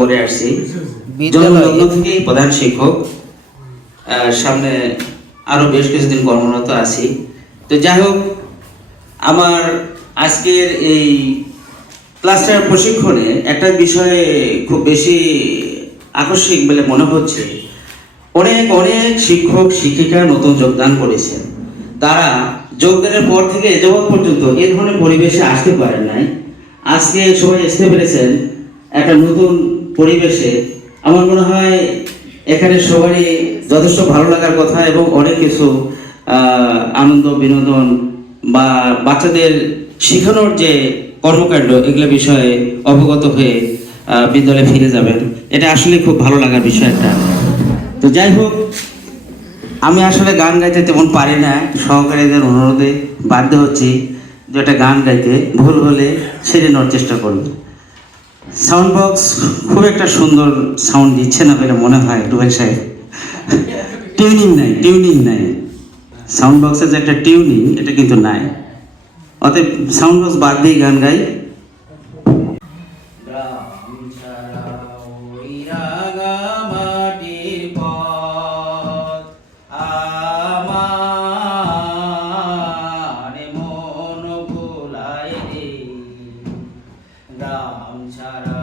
করে আসছি জন্মলগ্ন থেকেই প্রধান শিক্ষক, সামনে আরো বেশ কিছুদিন কর্মরত আছি। তো যাই হোক, আমার আজকের এই ক্লাস্টার প্রশিক্ষণে একটা বিষয়ে খুব বেশি আকস্মিক বলে মনে হচ্ছে। অনেক অনেক শিক্ষক শিক্ষিকা নতুন যোগদান করেছেন। তারা যোগদানের পর থেকে যখন পর্যন্ত এ ধরনের পরিবেশে আসতে পারেন নাই, আজকে সবাই আসতে পেরেছেন একটা নতুন পরিবেশে। আমার মনে হয় এখানে সবারই যথেষ্ট ভালো লাগার কথা এবং অনেক কিছু আনন্দ বিনোদন বা বাচ্চাদের শেখানোর যে কর্মকাণ্ড এগুলো বিষয়ে অবগত হয়ে বিদ্যালয়ে ফিরে যাবেন। এটা আসলে খুব ভালো লাগার বিষয় একটা। তো যাই হোক, আমি আসলে গান গাইতে তেমন পারি না, সহকারীদের অনুরোধে বাধ্য হচ্ছি যে একটা গান গাইতে, ভুল হলে সেরে নেওয়ার চেষ্টা করবে। সাউন্ড বক্স খুব একটা সুন্দর সাউন্ড দিচ্ছে না বলে মনে হয় রুবেল সাহেব। টিউনিং নাই সাউন্ড বক্সের যে একটা টিউনিং, এটা কিন্তু নাই। অতএব সাউন্ড বক্স বাদ দিয়ে গান গাই। গ্রাম ছাড়া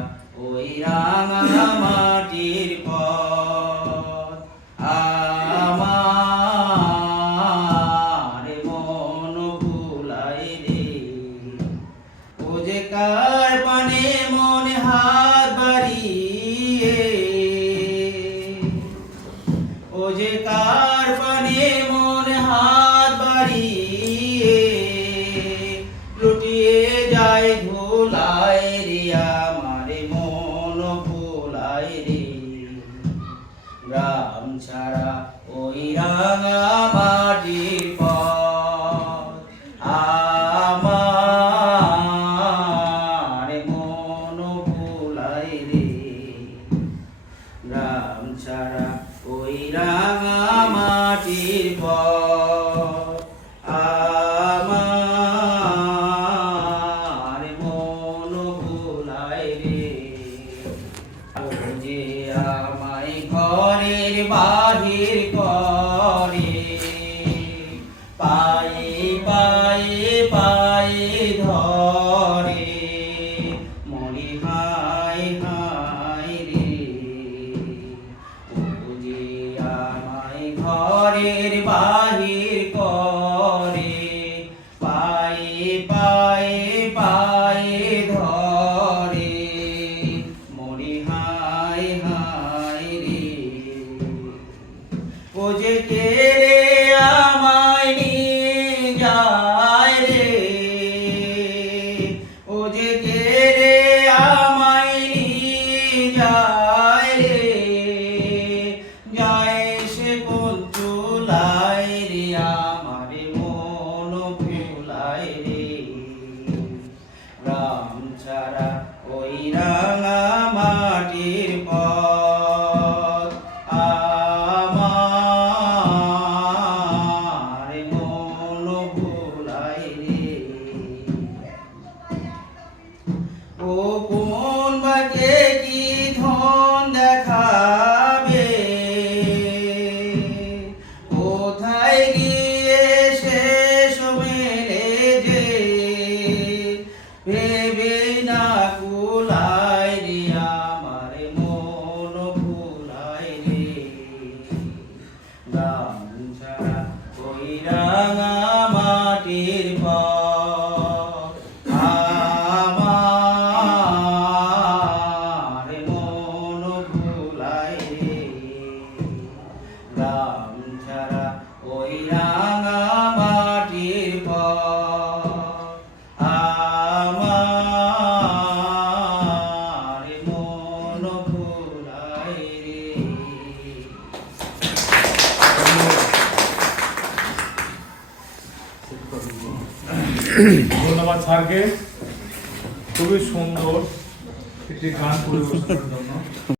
ওই রাঙা মাটির পথ, আমার মন ভুলাই রে। ও যে কার পানে মনে হাত বাড়িয়ে, ও যে কার পানে মনে হাত বাড়িয়ে লুটিয়ে যায় ধুলায় রে, আমারে মন ভুলাই রে। গ্রাম ছাড়া ওই রাঙা মাটির পথ, আমার মন ভুলাই রে। গ্রাম ছাড়া ওই রাঙা মাটির পথ, আমার মন ভুলাই রে। ও যে আমায় ঘরের বাহির করে, পায়ে পায়ে পায়ে ধরে, মনে হায় হায় রে। ও যে আমায় ঘরের বাহির করে, পায়ে পায়ে পায়ে ধরে, মনে হায় হায় রে। ও যে কেড়ে আমায় নিয়ে যায় রে, ও যে কেড়ে আমায় নিয়ে যায় রে, যায় সে কোন চুলায় রে, আমার মন ভুলাই রে। গ্রাম ছাড়া ওই রাঙা মাটির পথ, আমার মন ভুলাই রে। ও কোন বাকে কি ধন দেখাবে, কোথায় গিয়ে শেষ মেলে যে, ভেবে না কুলাই রে, আমার মন ভুলাই রে। গ্রাম ছাড়া ওই রাঙা মাটির পথ, আমার মন ভুলাই রে। গ্রাম ছাড়া ওই রাঙা মাটির পথ, আমার মন ভুলাই রে। ধন্যবাদ স্যারকে, খুবই সুন্দর একটি গান পরিবেশনের জন্য।